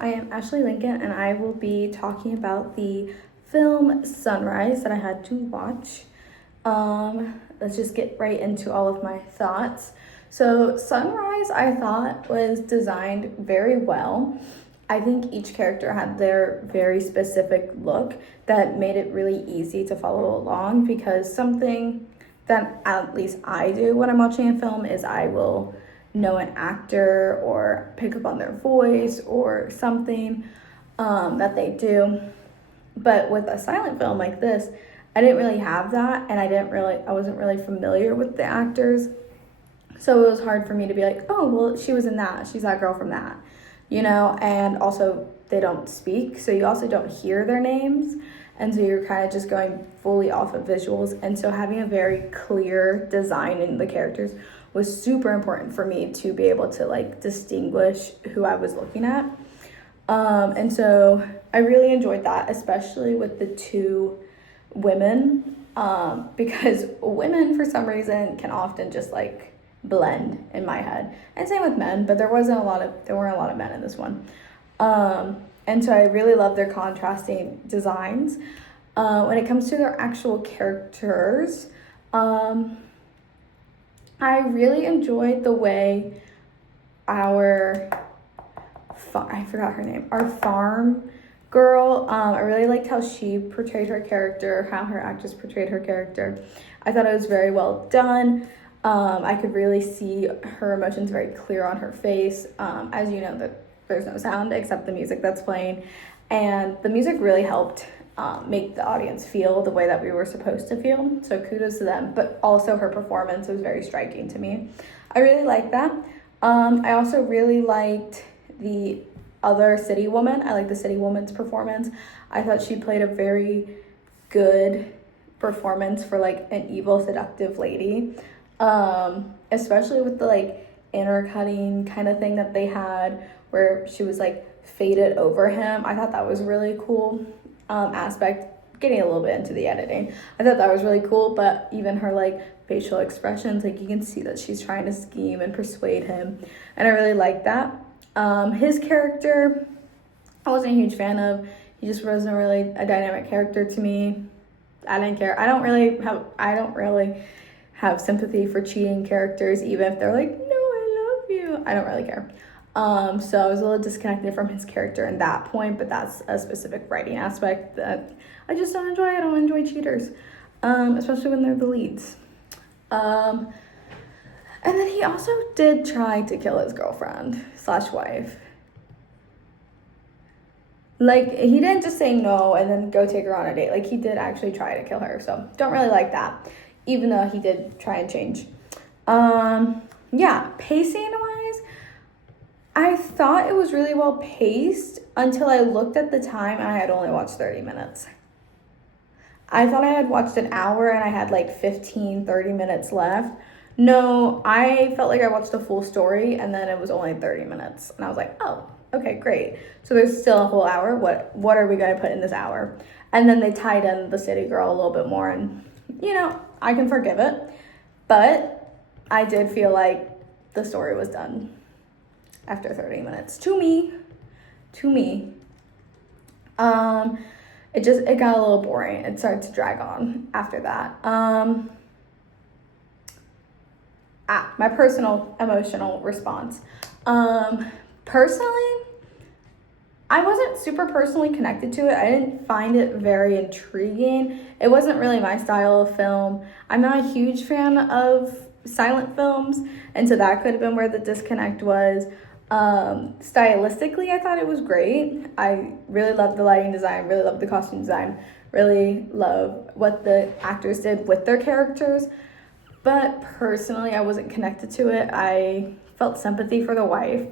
I am Ashley Lincoln, and I will be talking about the film Sunrise that I had to watch. Let's just get right into all of my thoughts. So, Sunrise, I thought, was designed very well. I think each character had their very specific look that made it really easy to follow along, because something that at least I do when I'm watching a film is I will know an actor or pick up on their voice or something that they do. But with a silent film like this, I didn't really have that, and I wasn't really familiar with the actors. So it was hard for me to be like, oh, well, she was in that. She's that girl from that, and also they don't speak. So you also don't hear their names. And so you're kind of just going fully off of visuals. And so having a very clear design in the characters was super important for me to be able to distinguish who I was looking at. And so I really enjoyed that, especially with the two women, because women for some reason can often just blend in my head, and same with men, but there weren't a lot of men in this one. And so I really love their contrasting designs. When it comes to their actual characters, I really enjoyed the way I forgot her name, our farm girl, I really liked how she portrayed her character, how her actress portrayed her character. I thought it was very well done. I could really see her emotions very clear on her face. As you know, that there's no sound except the music that's playing, and the music really helped make the audience feel the way that we were supposed to feel. So kudos to them, but also her performance was very striking to me. I really liked that. I also really liked the other city woman. I like the city woman's performance. I thought she played a very good performance for an evil, seductive lady, especially with the intercutting kind of thing that they had, where she was faded over him. I thought that was really cool aspect. Getting a little bit into the editing, I thought that was really cool. But even her facial expressions, you can see that she's trying to scheme and persuade him, and I really like that. His character, I wasn't a huge fan of. He just wasn't really a dynamic character to me. I didn't care. I don't really have sympathy for cheating characters, even if they're like, no, I love you. I don't really care. So I was a little disconnected from his character in that point, but that's a specific writing aspect that I just don't enjoy. I don't enjoy cheaters, especially when they're the leads. And then he also did try to kill his girlfriend / wife. He didn't just say no and then go take her on a date. He did actually try to kill her. So don't really like that, even though he did try and change. Pacing-wise, I thought it was really well paced until I looked at the time and I had only watched 30 minutes. I thought I had watched an hour and I had 30 minutes left. No, I felt like I watched the full story and then it was only 30 minutes. And I was like, oh, okay, great. So there's still a whole hour. What are we going to put in this hour? And then they tied in the city girl a little bit more, and, I can forgive it. But I did feel like the story was done after 30 minutes. To me. It got a little boring. It started to drag on after that. My personal emotional response. Personally, I wasn't super personally connected to it. I didn't find it very intriguing. It wasn't really my style of film. I'm not a huge fan of silent films, and so that could have been where the disconnect was. Stylistically, I thought it was great. I really loved the lighting design, really loved the costume design, really love what the actors did with their characters. But personally, I wasn't connected to it. I felt sympathy for the wife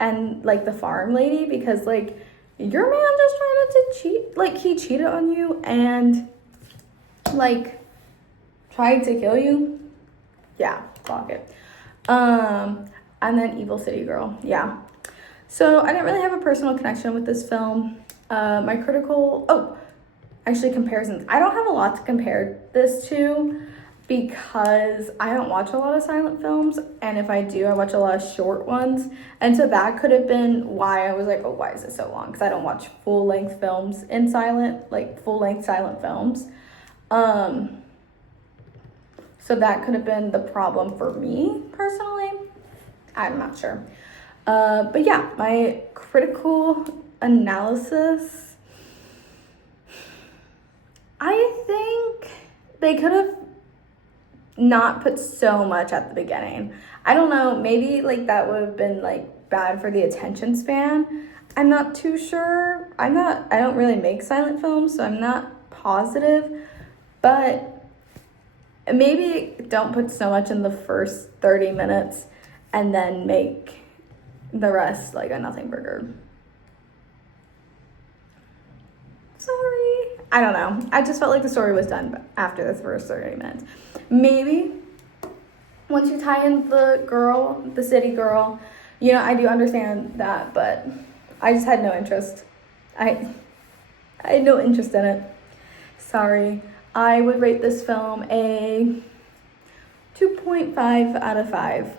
and the farm lady, because your man just tried to cheat. He cheated on you and tried to kill you. Yeah, fuck it. And then Evil City Girl. Yeah. So I didn't really have a personal connection with this film. Comparisons. I don't have a lot to compare this to. because I don't watch a lot of silent films, and if I do, I watch a lot of short ones. And so that could have been why I was like, oh, why is it so long? Because I don't watch full-length films in silent, like full-length silent films. So that could have been the problem for me personally. I'm not sure. But yeah, my critical analysis, I think they could have not put so much at the beginning. I don't know, maybe like that would have been like bad for the attention span. I'm not too sure. I don't really make silent films, so I'm not positive, but maybe don't put so much in the first 30 minutes and then make the rest like a nothing burger. Sorry. I don't know. I just felt like the story was done after the first 30 minutes. Maybe once you tie in the city girl, I do understand that, but I just had no interest. I had no interest in it. Sorry. I would rate this film a 2.5 out of 5.